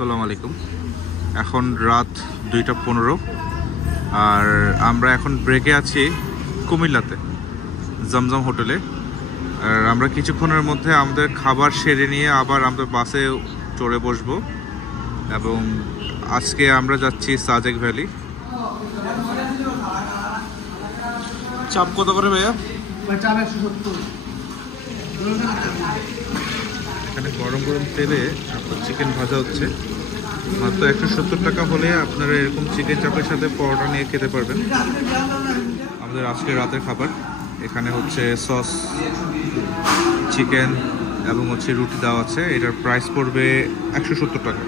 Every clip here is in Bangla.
আসসালামু আলাইকুম। এখন রাত 2:15 আর আমরা এখন ব্রেকে আছি কুমিল্লাতে জমজম হোটেলে। আর আমরা কিছুক্ষণের মধ্যে আমাদের খাবার সেরে নিয়ে আবার আমরা বাসে চড়ে বসবো এবং আজকে আমরা যাচ্ছি সাজেক ভ্যালি। চাপ কত করে ভাইয়া? এখানে গরম গরম তেলে আপনার চিকেন ভাজা হচ্ছে, মাত্র 170 টাকা হলে আপনারা এরকম চিকেন চাপের সাথে পরোটা নিয়ে খেতে পারবেন। আমাদের আজকে রাতের খাবার এখানে হচ্ছে সস, চিকেন এবং হচ্ছে রুটি দেওয়া আছে। এটার প্রাইস পড়বে 170 টাকা।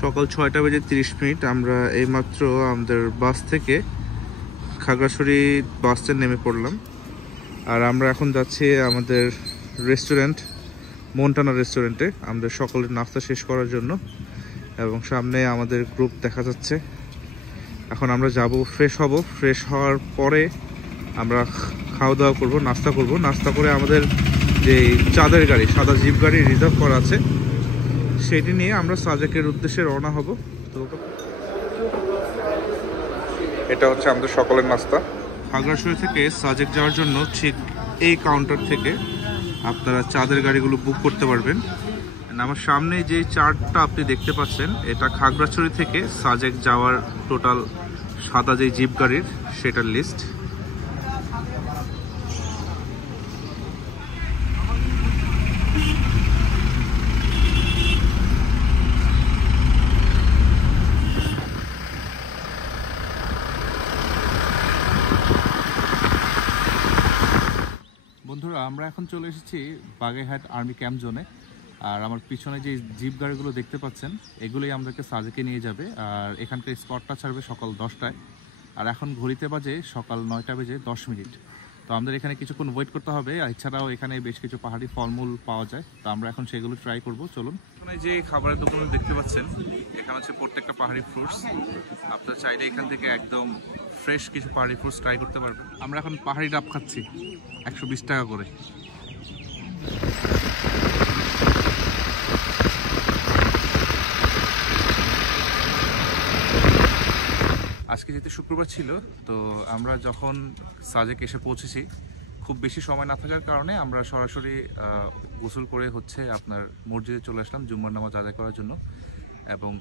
সকাল 6:30 আমরা এইমাত্র আমাদের বাস থেকে খাগড়াছড়ি বাস স্ট্যান্ড নেমে পড়লাম। আর আমরা এখন যাচ্ছি আমাদের রেস্টুরেন্ট মন্টানা রেস্টুরেন্টে আমাদের সকলের নাস্তা শেষ করার জন্য, এবং সামনে আমাদের গ্রুপ দেখা যাচ্ছে। এখন আমরা যাব, ফ্রেশ হব, ফ্রেশ হওয়ার পরে আমরা খাওয়া দাওয়া করব, নাস্তা করে আমাদের যে চাঁদের গাড়ি, সাদা জিপ গাড়ি রিজার্ভ করা আছে, সেটি নিয়ে আমরা সাজেকের উদ্দেশ্যে রওনা হব। তো এটা হচ্ছে আমাদের সকলের নাস্তা। খাগড়াছড়ি থেকে সাজেক যাওয়ার জন্য ঠিক এই কাউন্টার থেকে আপনারা চাঁদের গাড়িগুলো বুক করতে পারবেন। আমার সামনে যে চার্টটা আপনি দেখতে পাচ্ছেন, এটা খাগড়াছড়ি থেকে সাজেক যাওয়ার টোটাল সাদা যে জিপ গাড়ির সেটার লিস্ট। বন্ধুরা, আমরা এখন চলে এসেছি বাগেরহাট আর্মি ক্যাম্প জোনে। আর আমার পিছনে যে জিপ গাড়িগুলো দেখতে পাচ্ছেন, এগুলোই আমাদেরকে সাজেকে নিয়ে যাবে। আর এখানকার স্পটটা ছাড়বে সকাল 10টায়, আর এখন ঘড়িতে বাজে সকাল 9:10। তো আমাদের এখানে কিছুক্ষণ ওয়েট করতে হবে। এছাড়াও এখানে বেশ কিছু পাহাড়ি ফলমূল পাওয়া যায়, তো আমরা এখন সেগুলো ট্রাই করব। চলুন। এখানে যে খাবারের দোকানগুলো দেখতে পাচ্ছেন, এখানে হচ্ছে প্রত্যেকটা পাহাড়ি ফ্রুটস। আপনারা চাইলে এখান থেকে একদম ফ্রেশ কিছু পাহাড়ি ফ্রুটস ট্রাই করতে পারবেন। আমরা এখন পাহাড়ি ডাব খাচ্ছি 120 টাকা করে। আজকে যেহেতু শুক্রবার ছিল, তো আমরা যখন সাজেক এসে পৌঁছেছি, খুব বেশি সময় না থাকার কারণে আমরা সরাসরি গোসল করে হচ্ছে আপনার মসজিদে চলে আসলাম জুম্মার নামাজ আদায় করার জন্য। এবং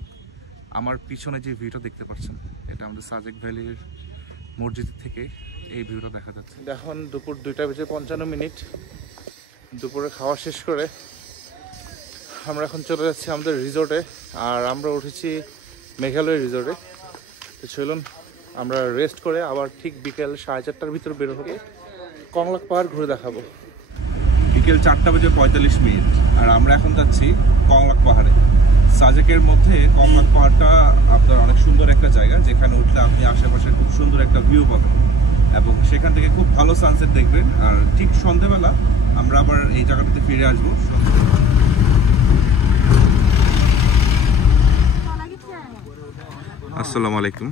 আমার পিছনে যে ভিউটা দেখতে পাচ্ছেন, এটা আমাদের সাজেক ভ্যালির মসজিদ থেকে এই ভিউটা দেখা যাচ্ছে। এখন দুপুর 2:55। দুপুরে খাওয়া শেষ করে আমরা এখন চলে যাচ্ছি আমাদের রিসোর্টে। আর আমরা উঠেছি মেঘালয় রিসোর্টে। তো চলুন আমরা রেস্ট করে আবার ঠিক বিকেল 4:30টার ভিতরে বের হয়ে কংলাক পাহাড় ঘুরে দেখাবো। বিকেল 4:45, আর আমরা এখন যাচ্ছি কংলাক পাহাড়ে। সাজেকের মধ্যে কংলাক পাহাড়টা আপনার অনেক সুন্দর একটা জায়গা, যেখানে উঠলে আপনি আশেপাশে খুব সুন্দর একটা ভিউ পাবেন এবং সেখান থেকে খুব ভালো সানসেট দেখবেন। আর ঠিক সন্ধ্যেবেলা আমরা আবার এই জায়গাটাতে ফিরে আসবো। আসসালামু আলাইকুম।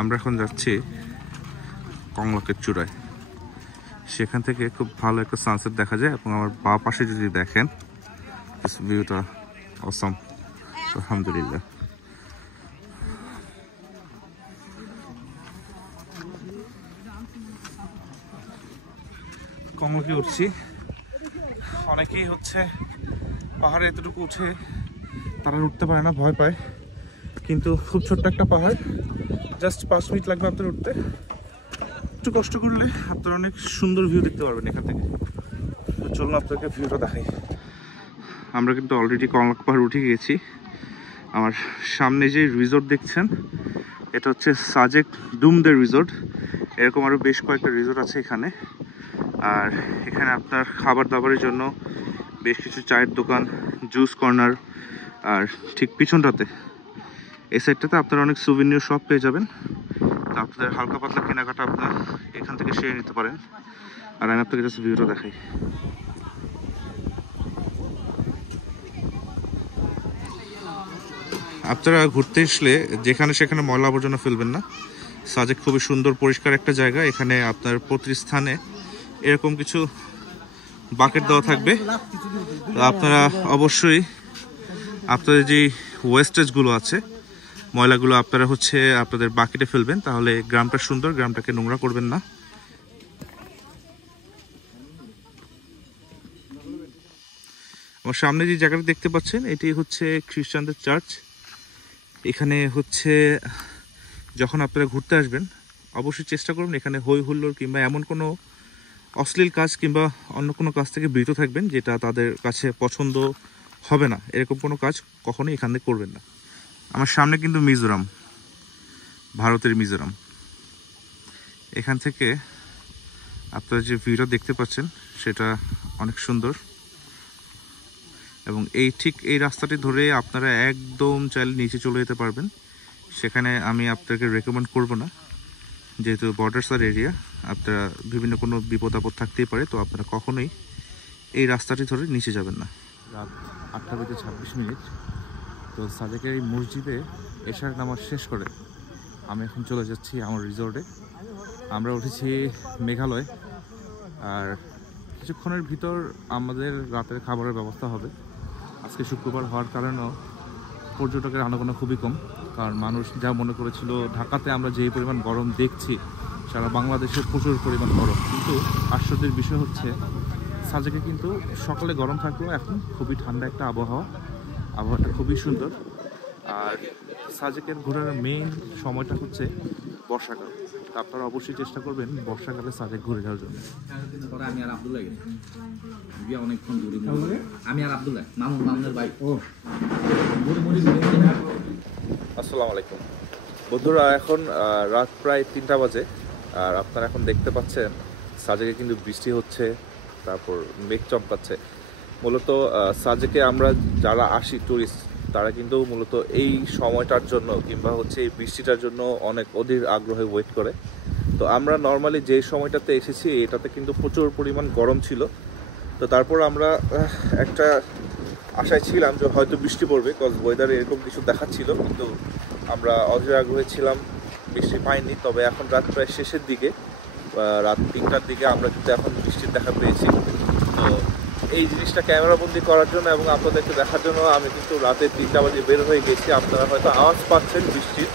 আমরা এখন যাচ্ছি কংলাকের চূড়ায়। সেখান থেকে খুব ভালো একটা সানসেট দেখা যায় এবং আমার বাঁ পাশে যদি দেখেন, ভিউটা অসম। আলহামদুলিল্লাহ। কংলাকে উঠছি। অনেকেই হচ্ছে পাহাড়ে এতটুকু উঠে তারা উঠতে পারে না, ভয় পায়, কিন্তু খুব ছোট্ট একটা পাহাড়, জাস্ট 5 মিনিট লাগবে আপনার উঠতে। একটু কষ্ট করলে আপনারা অনেক সুন্দর ভিউ দেখতে পারবেন এখান থেকে। তো চলুন আপনাকে ভিউটা দেখাই। আমরা কিন্তু অলরেডি কংলাক পাহাড় উঠে গিয়েছি। আমার সামনে যে রিসোর্ট দেখছেন, এটা হচ্ছে সাজেক ডুমদের রিসোর্ট। এরকম আরও বেশ কয়েকটা রিসোর্ট আছে এখানে। আর এখানে আপনার খাবার দাবারের জন্য বেশ কিছু চায়ের দোকান, জুস কর্নার, আর ঠিক পিছনটাতে এই সাইডটাতে আপনারা অনেক সুভিনিয়র শপ পেয়ে যাবেন। তো আপনাদের হালকা পাতলা কেনাকাটা আপনার এখান থেকে সেরে নিতে পারেন। আর আমি আপনাকে জাস্ট ভিউটা দেখাই। আপনারা ঘুরতে আসলে যেখানে সেখানে ময়লা আবর্জনা ফেলবেন না। সাজেক খুবই সুন্দর পরিষ্কার একটা জায়গা। এখানে আপনার প্রতি স্থানে এরকম কিছু বাকেট দেওয়া থাকবে। তো আপনারা অবশ্যই আপনাদের যে ওয়েস্টেজগুলো আছে, ময়লাগুলো আপনারা আপনাদের বাকেটে ফেলবেন, তাহলে গ্রামটা সুন্দর, গ্রামটাকে নোংরা করবেন না। আমার সামনে যে জায়গাটা দেখতে পাচ্ছেন, এটি হচ্ছে খ্রিস্টানদের চার্চ। এখানে যখন আপনারা ঘুরতে আসবেন অবশ্যই চেষ্টা করুন এখানে হই হুল্লোড় কিংবা এমন কোনো অশ্লীল কাজ কিংবা অন্য কোনো কাজ থেকে বিরত থাকবেন, যেটা তাদের কাছে পছন্দ হবে না। এরকম কোনো কাজ কখনোই এখানে করবেন না। আমার সামনে কিন্তু মিজোরাম, ভারতের মিজোরাম। এখান থেকে আপনারা যে ভিউটা দেখতে পাচ্ছেন সেটা অনেক সুন্দর, এবং ঠিক এই রাস্তাটি ধরে আপনারা একদম চাইলে নিচে চলে যেতে পারবেন। সেখানে আমি আপনাকে রেকমেন্ড করব না, যেহেতু বর্ডারসার এরিয়া, আপনারা বিভিন্ন কোনো বিপদ আপদ থাকতেই পারে। তো আপনারা কখনোই এই রাস্তাটি ধরে নিচে যাবেন না। রাত 8:26। তো সাজেকের এই মসজিদে এশার নামাজ শেষ করে আমি এখন চলে যাচ্ছি আমার রিসোর্টে। আমরা উঠেছি মেঘালয়, আর কিছুক্ষণের ভিতর আমাদের রাতের খাবারের ব্যবস্থা হবে। আজকে শুক্রবার হওয়ার কারণেও পর্যটকের আনাগোনা খুবই কম, কারণ মানুষ যা মনে করেছিল ঢাকাতে আমরা যেই পরিমাণ গরম দেখছি, সারা বাংলাদেশে প্রচুর পরিমাণ গরম। কিন্তু আশ্চর্যের বিষয় হচ্ছে সাজেকে কিন্তু সকালে গরম থাকলেও এখন খুবই ঠান্ডা একটা আবহাওয়াটা খুবই সুন্দর। আর সাজেকের ঘোরার মেইন সময়টা হচ্ছে বর্ষাকাল। আপনারা অবশ্যই চেষ্টা করবেন বর্ষাকালে সাজেক ঘুরে যাওয়ার জন্য। আমি আর আব্দুল্লাহ অনেকক্ষণ দূরে, আমি আর আব্দুল্লাহ মামুনের ভাই। আসসালামু আলাইকুম বন্ধুরা, এখন রাত প্রায় 3টা বাজে, আর আপনারা এখন দেখতে পাচ্ছেন সাজেকে কিন্তু বৃষ্টি হচ্ছে, তারপর মেঘ চমকাচ্ছে। মূলত সাজেকে আমরা যারা আসি টুরিস্ট, তারা কিন্তু মূলত এই সময়টার জন্য কিংবা এই বৃষ্টিটার জন্য অনেক অধীর আগ্রহে ওয়েট করে। তো আমরা নর্মালি যে সময়টাতে এসেছি এটাতে কিন্তু প্রচুর পরিমাণ গরম ছিল। তো তারপর আমরা একটা আশায় ছিলাম যে হয়তো বৃষ্টি পড়বে, কজ ওয়েদারে এরকম কিছু দেখাচ্ছিল, কিন্তু আমরা অধীর আগ্রহে ছিলাম, বৃষ্টি পাইনি। তবে এখন রাত প্রায় শেষের দিকে, রাত 3টার দিকে আমরা কিন্তু এখন বৃষ্টির দেখা পেয়েছি। তো এই জিনিসটা ক্যামেরাবন্দি করার জন্য এবং আপনাদেরকে দেখার জন্য আমি কিন্তু রাতে 3টা বাজে বের হয়ে গেছি। আপনারা হয়তো আওয়াজ পাচ্ছেন বৃষ্টির,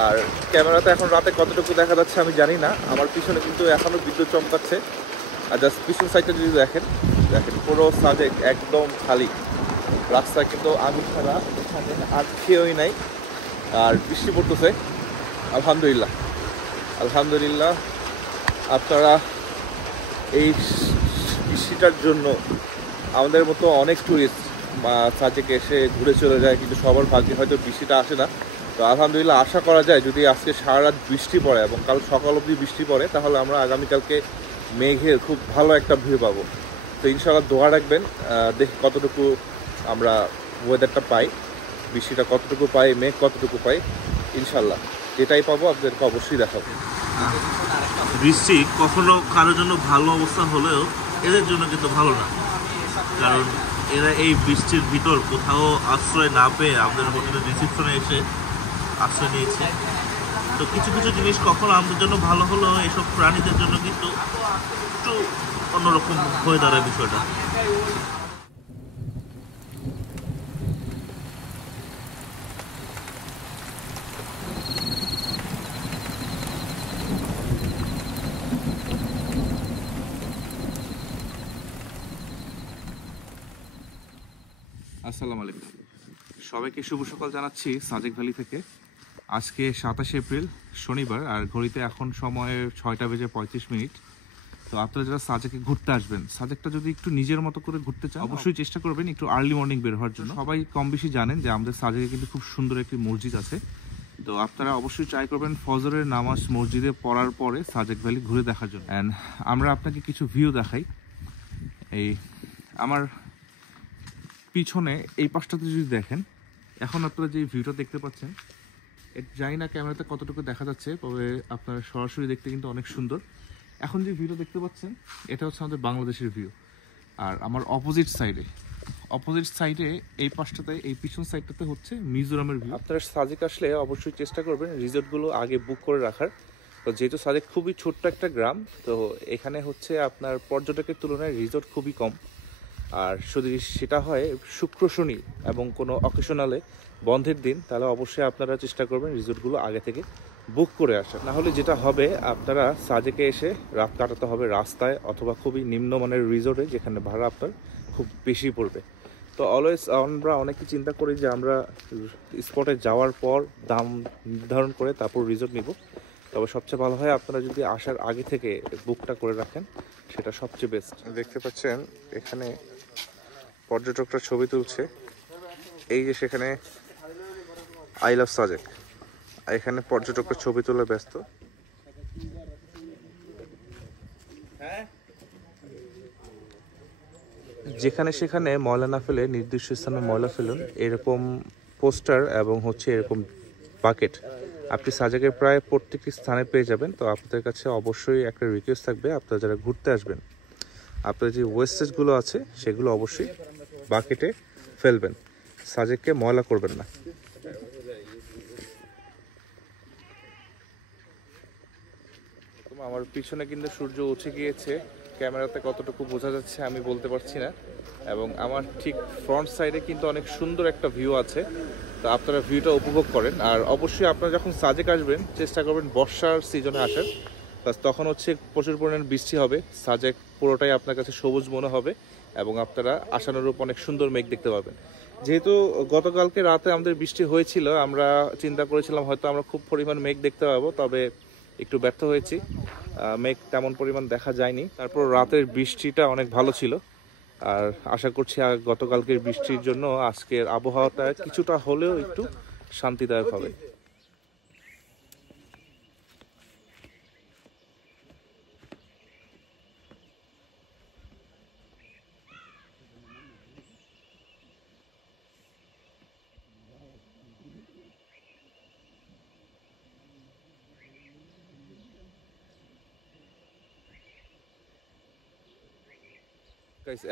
আর ক্যামেরাতে এখন রাতে কতটুকু দেখা যাচ্ছে আমি জানি না। আমার পিছনে কিন্তু এখনও বিদ্যুৎ চমকাচ্ছে, আর জাস্ট পিছন সাইডটা যদি দেখেন পুরো সাজেক একদম খালি। রাস্তায় কিন্তু আমি ছাড়া এখানে আর কেউই নাই, আর বৃষ্টি পড়তেছে। আলহামদুলিল্লাহ আপনারা এই বৃষ্টিটার জন্য আমাদের মতো অনেক টুরিস্ট সাজেকে এসে ঘুরে চলে যায়, কিন্তু সবার ভাগ্যে হয়তো বৃষ্টিটা আসে না। তো আলহামদুলিল্লাহ আশা করা যায় যদি আজকে সারা রাত বৃষ্টি পড়ে এবং কাল সকাল অবধি বৃষ্টি পড়ে, তাহলে আমরা আগামীকালকে মেঘের খুব ভালো একটা ভিউ পাবো। তো ইনশাআল্লাহ দোয়া রাখবেন, দেখি কতটুকু আমরা ওয়েদারটা পাই, বৃষ্টিটা কতটুকু পাই, মেঘ কতটুকু পাই। ইনশাআল্লাহ যেটাই পাবো আপনাদেরকে অবশ্যই দেখাবো। বৃষ্টি কখনো কারোর জন্য ভালো অবস্থা হলেও এদের জন্য কিন্তু ভালো না, কারণ এরা এই বৃষ্টির ভিতর কোথাও আশ্রয় না পেয়ে আমাদের হোটেলের রিসেপশনে এসে আশ্রয় নিয়েছে। তো কিছু কিছু জিনিস কখনো আমাদের জন্য ভালো হলেও এসব প্রাণীদের জন্য কিন্তু একটু অন্যরকম হয়ে দাঁড়ায় বিষয়টা। আসসালামু আলাইকুম, সবাইকে শুভ সকাল জানাচ্ছি সাজেক ভ্যালি থেকে। আজকে 27 এপ্রিল শনিবার, আর ঘড়িতে এখন সময় 6:35। তো আপনারা যারা সাজেকে ঘুরতে আসবেন, সাজেকটা যদি একটু নিজের মতো করে ঘুরতে চান অবশ্যই চেষ্টা করবেন একটু আর্লি মর্নিং বের হওয়ার জন্য। সবাই কম বেশি জানেন যে আমাদের সাজেকে কিন্তু খুব সুন্দর একটি মসজিদ আছে। তো আপনারা অবশ্যই ট্রাই করবেন ফজরের নামাজ মসজিদে পড়ার পরে সাজেক ভ্যালি ঘুরে দেখার জন্য। অ্যান্ড আমরা আপনাকে কিছু ভিউ দেখাই। এই আমার পিছনে এই পাশটাতে যদি দেখেন, এখন আপনারা যে ভিউটা দেখতে পাচ্ছেন, জানি না ক্যামেরাতে কতটুকু দেখা যাচ্ছে, তবে আপনারা সরাসরি দেখতে কিন্তু অনেক সুন্দর। এখন যে ভিউটা দেখতে পাচ্ছেন এটা হচ্ছে আমাদের বাংলাদেশের ভিউ, আর আমার অপোজিট সাইডে এই পাশটাতে, এই পিছন সাইডটাতে হচ্ছে মিজোরামের ভিউ। আপনারা সাজেক আসলে অবশ্যই চেষ্টা করবেন রিসোর্টগুলো আগে বুক করে রাখার। তো যেহেতু সাজেক খুবই ছোট্ট একটা গ্রাম, তো এখানে হচ্ছে আপনার পর্যটকের তুলনায় রিসোর্ট খুবই কম। আর যদি সেটা হয় শুক্র শনি এবং কোনো অকেশনালে বন্ধের দিন, তাহলে অবশ্যই আপনারা চেষ্টা করবেন রিসোর্টগুলো আগে থেকে বুক করে আসা। না হলে যেটা হবে, আপনারা সাজেকে এসে রাত কাটাতে হবে রাস্তায় অথবা খুবই নিম্নমানের রিসোর্টে, যেখানে ভাড়া আপনার খুব বেশি পড়বে। তো অলওয়েজ আমরা অনেকে চিন্তা করি যে আমরা স্পটে যাওয়ার পর দাম নির্ধারণ করে তারপর রিসোর্ট নিব। তবে সবচেয়ে ভালো হয় আপনারা যদি আসার আগে থেকে বুকটা করে রাখেন, সেটা সবচেয়ে বেস্ট। দেখতে পাচ্ছেন এখানে পর্যটকরা ছবি তুলছে। এই যে সেখানে আই লাভ সাজেক, এখানে পর্যটকরা ছবি তুলে ব্যস্ত। যেখানে সেখানে ময়লা না ফেলে নির্দিষ্ট স্থানে ময়লা ফেলুন, এরকম পোস্টার এবং হচ্ছে এরকম বাকেট আপনি সাজেকের প্রায় প্রত্যেকটি স্থানে পেয়ে যাবেন। তো আপনাদের কাছে অবশ্যই একটা রিকোয়েস্ট থাকবে, আপনারা যারা ঘুরতে আসবেন, আপনার যে ওয়েস্টেজগুলো আছে সেগুলো অবশ্যই বাকেটে ফেলবেন, সাজেককে ময়লা করবেন না। আমার পিছনে কিন্তু সূর্য উঠে গিয়েছে, ক্যামেরাতে কতটুকু বোঝা যাচ্ছে আমি বলতে পারছি না। এবং আমার ঠিক ফ্রন্ট সাইডে কিন্তু অনেক সুন্দর একটা ভিউ আছে, তো আপনারা ভিউটা উপভোগ করেন। আর অবশ্যই আপনারা যখন সাজেক আসবেন চেষ্টা করবেন বর্ষার সিজনে আসার, তখন হচ্ছে প্রচুর পরিমাণে বৃষ্টি হবে, সাজেক পুরোটাই আপনার কাছে সবুজ মনে হবে এবং আপনারা আশানুরূপ অনেক সুন্দর মেঘ দেখতে পাবেন। যেহেতু গতকালকে রাতে আমাদের বৃষ্টি হয়েছিল, আমরা চিন্তা করেছিলাম হয়তো আমরা খুব পরিমাণ মেঘ দেখতে পাবো, তবে একটু ব্যর্থ হয়েছি, মেঘ তেমন পরিমাণ দেখা যায়নি। তারপর রাতের বৃষ্টিটা অনেক ভালো ছিল, আর আশা করছি গতকালকের বৃষ্টির জন্য আজকের আবহাওয়াটা কিছুটা হলেও একটু শান্তিদায়ক হবে।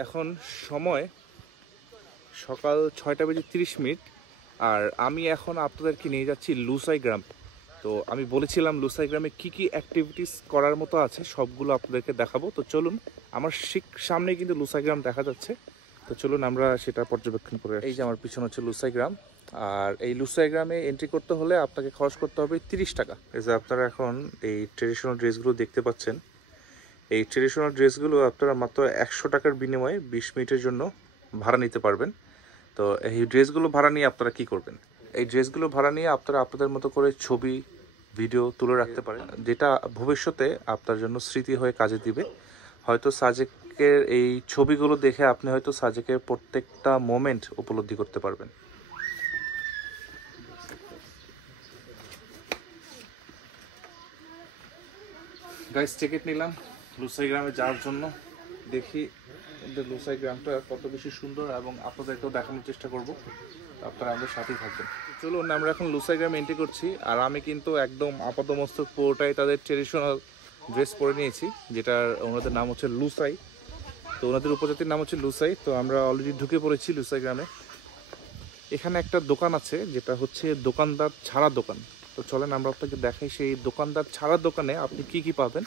এখন সময় সকাল 6:30, আর আমি এখন আপনাদেরকে নিয়ে যাচ্ছি লুসাই গ্রাম। তো আমি বলেছিলাম লুসাই গ্রামে কি কি অ্যাক্টিভিটিস করার মতো আছে সবগুলো আপনাদেরকে দেখাবো। তো চলুন, আমার ঠিক সামনে কিন্তু লুসাই গ্রাম দেখা যাচ্ছে, তো চলুন আমরা সেটা পর্যবেক্ষণ করে। এই যে আমার পিছনে হচ্ছে লুসাই গ্রাম, আর এই লুসাই গ্রামে এন্ট্রি করতে হলে আপনাকে খরচ করতে হবে 30 টাকা। এই যে আপনারা এখন এই ট্রেডিশনাল ড্রেসগুলো দেখতে পাচ্ছেন, এই ট্রেডিশনাল ড্রেসগুলো আপনারা মাত্র 100 টাকার বিনিময়ে 20 মিনিটের জন্য ভাড়া নিতে পারবেন। তো এই ড্রেসগুলো ভাড়া নিয়ে আপনারা কি করবেন? এই ড্রেসগুলো ভাড়া নিয়ে আপনারা আপনাদের মতো করে ছবি ভিডিও তুলে রাখতে পারেন, যেটা ভবিষ্যতে আপনার জন্য স্মৃতি হয়ে কাজে দিবে। হয়তো সাজেকের এই ছবিগুলো দেখে আপনি হয়তো সাজেকের প্রত্যেকটা মোমেন্ট উপলব্ধি করতে পারবেন। গাইস, টিকিট নিলাম লুসাই গ্রামে যাওয়ার জন্য। দেখি লুসাই গ্রামটা কত বেশি সুন্দর এবং আপনাদেরকেও দেখানোর চেষ্টা করব, আপনারা আমাদের সাথেই থাকবেন। চলুন, আমরা এখন লুসাই গ্রামে এন্ট্রি করছি। আর আমি কিন্তু একদম আপাতমস্তক পুরোটাই তাদের ট্রেডিশনাল ড্রেস পরে নিয়েছি, যেটার ওনাদের নাম হচ্ছে লুসাই। তো ওনাদের উপজাতির নাম হচ্ছে লুসাই। তো আমরা অলরেডি ঢুকে পড়েছি লুসাই গ্রামে। এখানে একটা দোকান আছে যেটা হচ্ছে দোকানদার ছাড়া দোকান। তো চলেন আমরা আপনাকে দেখাই সেই দোকানদার ছাড়া দোকানে আপনি কি কি পাবেন,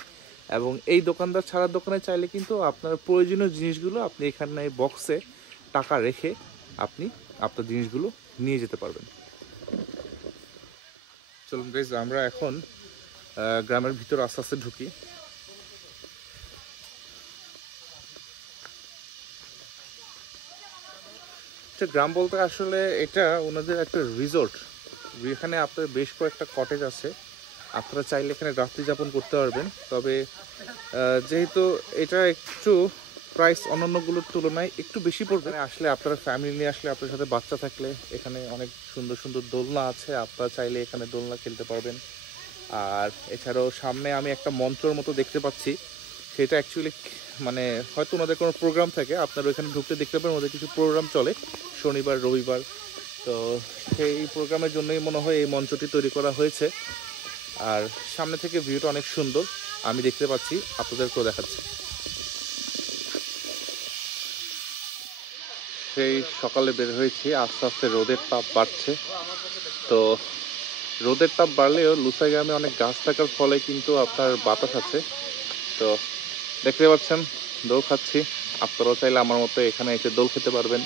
এবং এই দোকানদার ছাড়া দোকানে চাইলে কিন্তু আপনার প্রয়োজনীয় জিনিসগুলো আপনি এখানে বক্সে টাকা রেখে আপনি আপনার জিনিসগুলো নিয়ে যেতে পারবেন। চলুন গাইস, আমরা এখন গ্রামের ভিতর আস্তে আস্তে ঢুকি। গ্রাম বলতে আসলে এটা ওনাদের একটা রিসোর্ট, এখানে আপনার বেশ কয়েকটা কটেজ আছে, আপনারা চাইলে এখানে রাত্রি যাপন করতে পারবেন। তবে যেহেতু এটা একটু প্রাইস অন্যান্যগুলোর তুলনায় একটু বেশি পড়বে, আসলে আপনারা ফ্যামিলি নিয়ে আসলে আপনার সাথে বাচ্চা থাকলে এখানে অনেক সুন্দর সুন্দর দোলনা আছে, আপনারা চাইলে এখানে দোলনা খেলতে পারবেন। আর এছাড়াও সামনে আমি একটা মঞ্চর মতো দেখতে পাচ্ছি, সেটা অ্যাকচুয়ালি মানে হয়তো ওনাদের কোনো প্রোগ্রাম থাকে, আপনারা ওইখানে ঢুকতে দেখতে পারেন ওদের কিছু প্রোগ্রাম চলে শনিবার রবিবার। তো সেই প্রোগ্রামের জন্যই মনে হয় এই মঞ্চটি তৈরি করা হয়েছে। আর সামনে থেকে ভিউটা অনেক সুন্দর, আমি দেখতে পাচ্ছি, আপনাদেরকেও দেখাচ্ছি। সেই সকালে বের হয়েছি, আস্তে আস্তে রোদের তাপ বাড়ছে। তো রোদের তাপ বাড়লেও লুসাই গ্রামে অনেক গাছ থাকার ফলে কিন্তু আপনার বাতাস আছে। তো দেখতে পাচ্ছেন দোল খাচ্ছি, আপনারাও চাইলে আমার মতো এখানে এসে দোল খেতে পারবেন,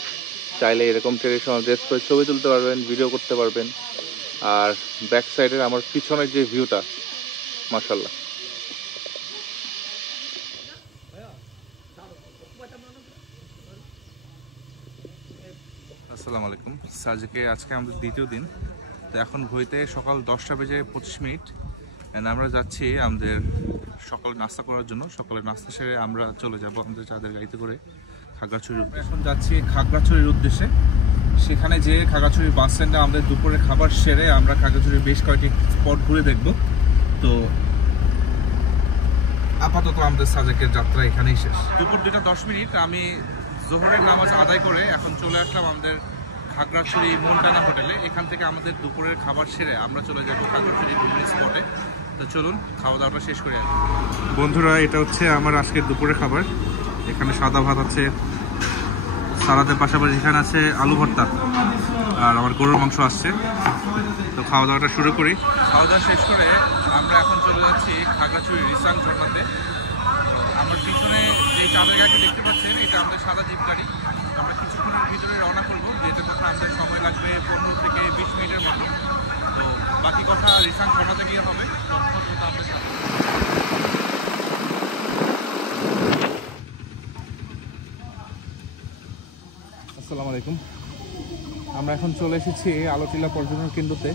চাইলে এরকম ট্রেডিশনাল ড্রেস করে ছবি তুলতে পারবেন, ভিডিও করতে পারবেন। আর ব্যাক সাইডের আমার পিছনের যে ভিউটা, মাশাআল্লাহ। আসসালামু আলাইকুম। সাজেকে আজকে আমাদের দ্বিতীয় দিন। তো এখন ঘড়িতে সকাল 10:25 অ্যান্ড আমরা যাচ্ছি আমাদের সকালে নাস্তা করার জন্য। সকালে নাস্তা সেরে আমরা চলে যাব আমাদের চাঁদের গাড়িতে করে খাগড়াছড়ির উদ্দেশ্যে। এখন যাচ্ছি খাগড়াছড়ির উদ্দেশ্যে। সেখানে যে খাগড়াছড়ির বাস স্ট্যান্ডে আমাদের দুপুরের খাবার সেরে আমরা খাগড়াছড়ির বেশ কয়েকটি স্পট ঘুরে দেখব। তো আপাতত আমাদের সাজেকের যাত্রা এখানেই শেষ। দুপুর 2:10 আমি জোহরের নামাজ আদায় করে এখন চলে আসলাম আমাদের খাগড়াছড়ি মনটানা হোটেলে। এখান থেকে আমাদের দুপুরের খাবার সেরে আমরা চলে যাব খাগড়াছড়ি বিভিন্ন স্পটে। তো চলুন খাওয়া দাওয়াটা শেষ করে আসি। বন্ধুরা, এটা হচ্ছে আমার আজকের দুপুরের খাবার। এখানে সাদা ভাত আছে, সালাদের পাশাপাশি এখানে আছে আলু ভর্তা, আর আমার গরুর মাংস আসছে। তো খাওয়া দাওয়াটা শুরু করি। খাওয়া দাওয়া শেষ করে আমরা এখন চলে যাচ্ছি খাগড়াছড়ি রিসাং ঝর্ণাতে। আমার পিছনে যে চাঁদের গাড়ি দেখতে পাচ্ছেন, এটা আমাদের সাদা জিপ গাড়ি। আমরা কিছুক্ষণের ভিতরে রওনা করবো, যেতে কথা আমাদের সময় লাগবে 15 থেকে 20 মিনিটের মতো। তো বাকি কথা রিসাং ঝর্ণাতে গিয়ে হবে। আসসালামু আলাইকুম। আমরা এখন চলে এসেছি আলোটিলা পর্যটন কেন্দ্রতে।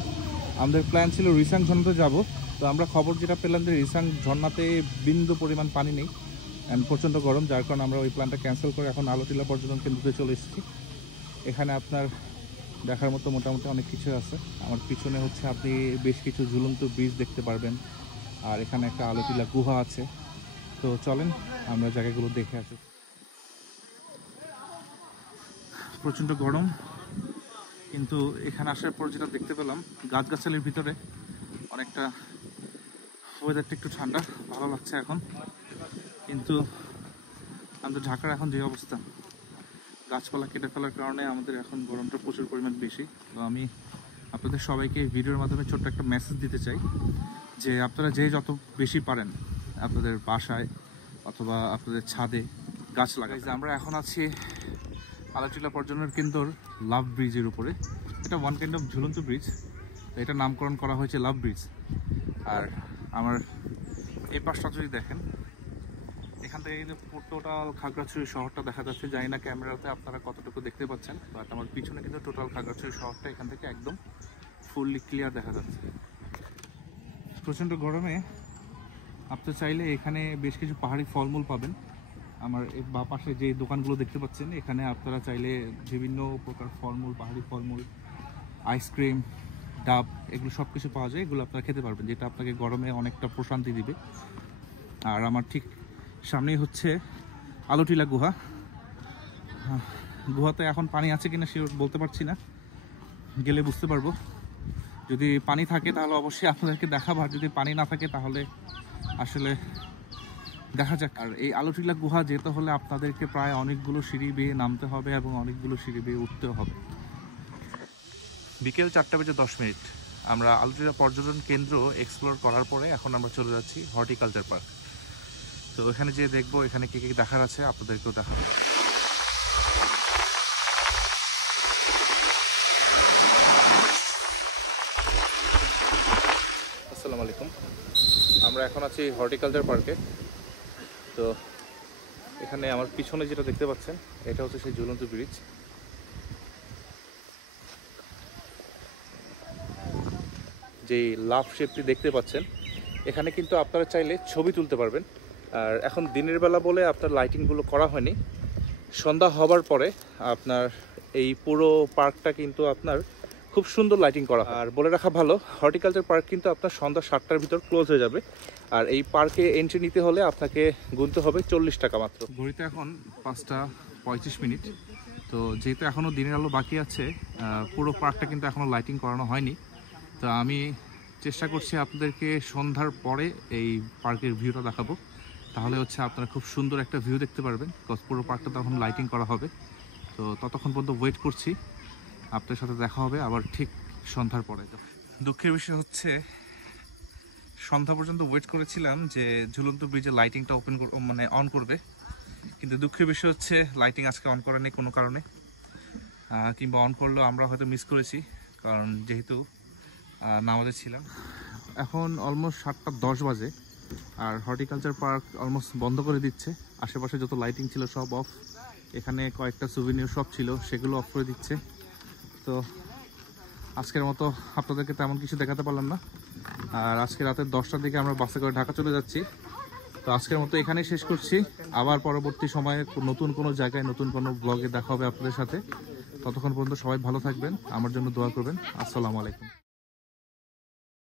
আমাদের প্ল্যান ছিল রিসাং ঝর্ণাতে যাব। তো আমরা খবর যেটা পেলাম যে রিসাং ঝর্ণাতে বিন্দু পরিমাণ পানি নেই অ্যান্ড প্রচণ্ড গরম, যার কারণে আমরা ওই প্ল্যানটা ক্যান্সেল করে এখন আলোটিলা পর্যটন কেন্দ্রতে চলে এসেছি। এখানে আপনার দেখার মতো মোটামুটি অনেক কিছু আছে। আমার পিছনে হচ্ছে আপনি বেশ কিছু ঝুলন্ত ব্রিজ দেখতে পারবেন, আর এখানে একটা আলোটিলা গুহা আছে। তো চলেন আমরা জায়গাগুলো দেখে আসি। প্রচণ্ড গরম, কিন্তু এখানে আসার পর যেটা দেখতে পেলাম, গাছগাছালির ভিতরে অনেকটা ওয়েদারটা একটু ঠান্ডা, ভালো লাগছে এখন। কিন্তু আমাদের ঢাকার এখন যে অবস্থা, গাছপালা কেটে ফেলার কারণে আমাদের এখন গরমটা প্রচুর পরিমাণ বেশি। তো আমি আপনাদের সবাইকে ভিডিওর মাধ্যমে ছোট্ট একটা মেসেজ দিতে চাই যে আপনারা যে যত বেশি পারেন আপনাদের বাসায় অথবা আপনাদের ছাদে গাছ লাগাই। আমরা এখন আছি আলোটিলা পর্যটন কেন্দ্রর লাভ ব্রিজের উপরে। এটা ওয়ান কাইন্ড অফ ঝুলন্ত ব্রিজ, এটা নামকরণ করা হয়েছে লাভ ব্রিজ। আর আমার এই পাশটা যদি দেখেন, এখান থেকে কিন্তু টোটাল খাগড়াছড়ি শহরটা দেখা যাচ্ছে। জানি না ক্যামেরাতে আপনারা কতটুকু দেখতে পাচ্ছেন, বাট আমার পিছনে কিন্তু টোটাল খাগড়াছড়ি শহরটা এখান থেকে একদম ফুললি ক্লিয়ার দেখা যাচ্ছে। প্রচণ্ড গরমে আপনি চাইলে এখানে বেশ কিছু পাহাড়ি ফলমূল পাবেন। আমার এই বা পাশে যে দোকানগুলো দেখতে পাচ্ছেন, এখানে আপনারা চাইলে বিভিন্ন প্রকার ফলমূল, পাহাড়ি ফলমূল, আইসক্রিম, ডাব, এগুলো সব কিছু পাওয়া যায়। এগুলো আপনারা খেতে পারবেন, যেটা আপনাকে গরমে অনেকটা প্রশান্তি দিবে। আর আমার ঠিক সামনেই হচ্ছে আলোটিলা গুহা। গুহাতে এখন পানি আছে কিনা সে বলতে পারছি না, গেলে বুঝতে পারবো। যদি পানি থাকে তাহলে অবশ্যই আপনাদেরকে দেখাবো, আর যদি পানি না থাকে তাহলে আসলে দেখা যাক। আর এই আলোটিলা গুহা যেতে হলে আপনাদেরকে প্রায় অনেকগুলো সিঁড়ি বেয়ে নামতে হবে এবং অনেকগুলো সিঁড়ি বেয়ে উঠতে হবে। বিকেল 4:10 আমরা আলোটিলা পর্যটন কেন্দ্র এক্সপ্লোর করার পরে এখন আমরা চলে যাচ্ছি হর্টিকালচার পার্ক। তো এখানে যে দেখবো এখানে কি কি দেখার আছে আপনাদেরকেও দেখাবো। আসসালামু আলাইকুম। আমরা এখন আছি হর্টিকালচার পার্কে। তো এখানে আমার পিছনে যেটা দেখতে পাচ্ছেন, এটা হচ্ছে সেই ঝুলন্ত ব্রিজ। যেই লাভ শেপটি দেখতে পাচ্ছেন, এখানে কিন্তু আপনারা চাইলে ছবি তুলতে পারবেন। আর এখন দিনের বেলা বলে আপনার লাইটিংগুলো করা হয়নি, সন্ধ্যা হবার পরে আপনার এই পুরো পার্কটা কিন্তু আপনার খুব সুন্দর লাইটিং করা। আর বলে রাখা ভালো, হর্টিকালচার পার্ক কিন্তু আপনার সন্ধ্যা 7টার ভিতর ক্লোজ হয়ে যাবে। আর এই পার্কে এন্ট্রি নিতে হলে আপনাকে গুনতে হবে 40 টাকা মাত্র। ঘড়িতে এখন 5:35। তো যেহেতু এখনও দিনের আলো বাকি আছে, পুরো পার্কটা কিন্তু এখনও লাইটিং করানো হয়নি। তো আমি চেষ্টা করছি আপনাদেরকে সন্ধ্যার পরে এই পার্কের ভিউটা দেখাবো, তাহলে হচ্ছে আপনারা খুব সুন্দর একটা ভিউ দেখতে পারবেন। বিকজ পুরো পার্কটা তখন লাইটিং করা হবে। তো ততক্ষণ পর্যন্ত ওয়েট করছি, আপনার সাথে দেখা হবে আবার ঠিক সন্ধ্যার পরে। দুঃখের বিষয় হচ্ছে সন্ধ্যা পর্যন্ত ওয়েট করেছিলাম যে ঝুলন্ত ব্রিজের লাইটিংটা অন করবে, কিন্তু দুঃখের বিষয় হচ্ছে লাইটিং আজকে অন করা নেই কোনো কারণে, কিংবা অন করলেও আমরা হয়তো মিস করেছি, কারণ যেহেতু নামাজে ছিলাম। এখন অলমোস্ট 7:10 বাজে, আর হর্টিকালচার পার্ক অলমোস্ট বন্ধ করে দিচ্ছে। আশেপাশে যত লাইটিং ছিল সব অফ, এখানে কয়েকটা সুভিনিয়ার শপ ছিল সেগুলো অফ করে দিচ্ছে। তো আজকের মতো আপনাদেরকে তেমন কিছু দেখাতে পারলাম না, আর আজকে রাতে 10টার দিকে আমরা বাসে করে ঢাকা চলে যাচ্ছি। তো আজকের মতো এখানেই শেষ করছি, আবার পরবর্তী সময়ে নতুন কোনো জায়গায় নতুন কোনো ব্লগে দেখা হবে আপনাদের সাথে। ততক্ষণ পর্যন্ত সবাই ভালো থাকবেন, আমার জন্য দোয়া করবেন। আসসালামু আলাইকুম।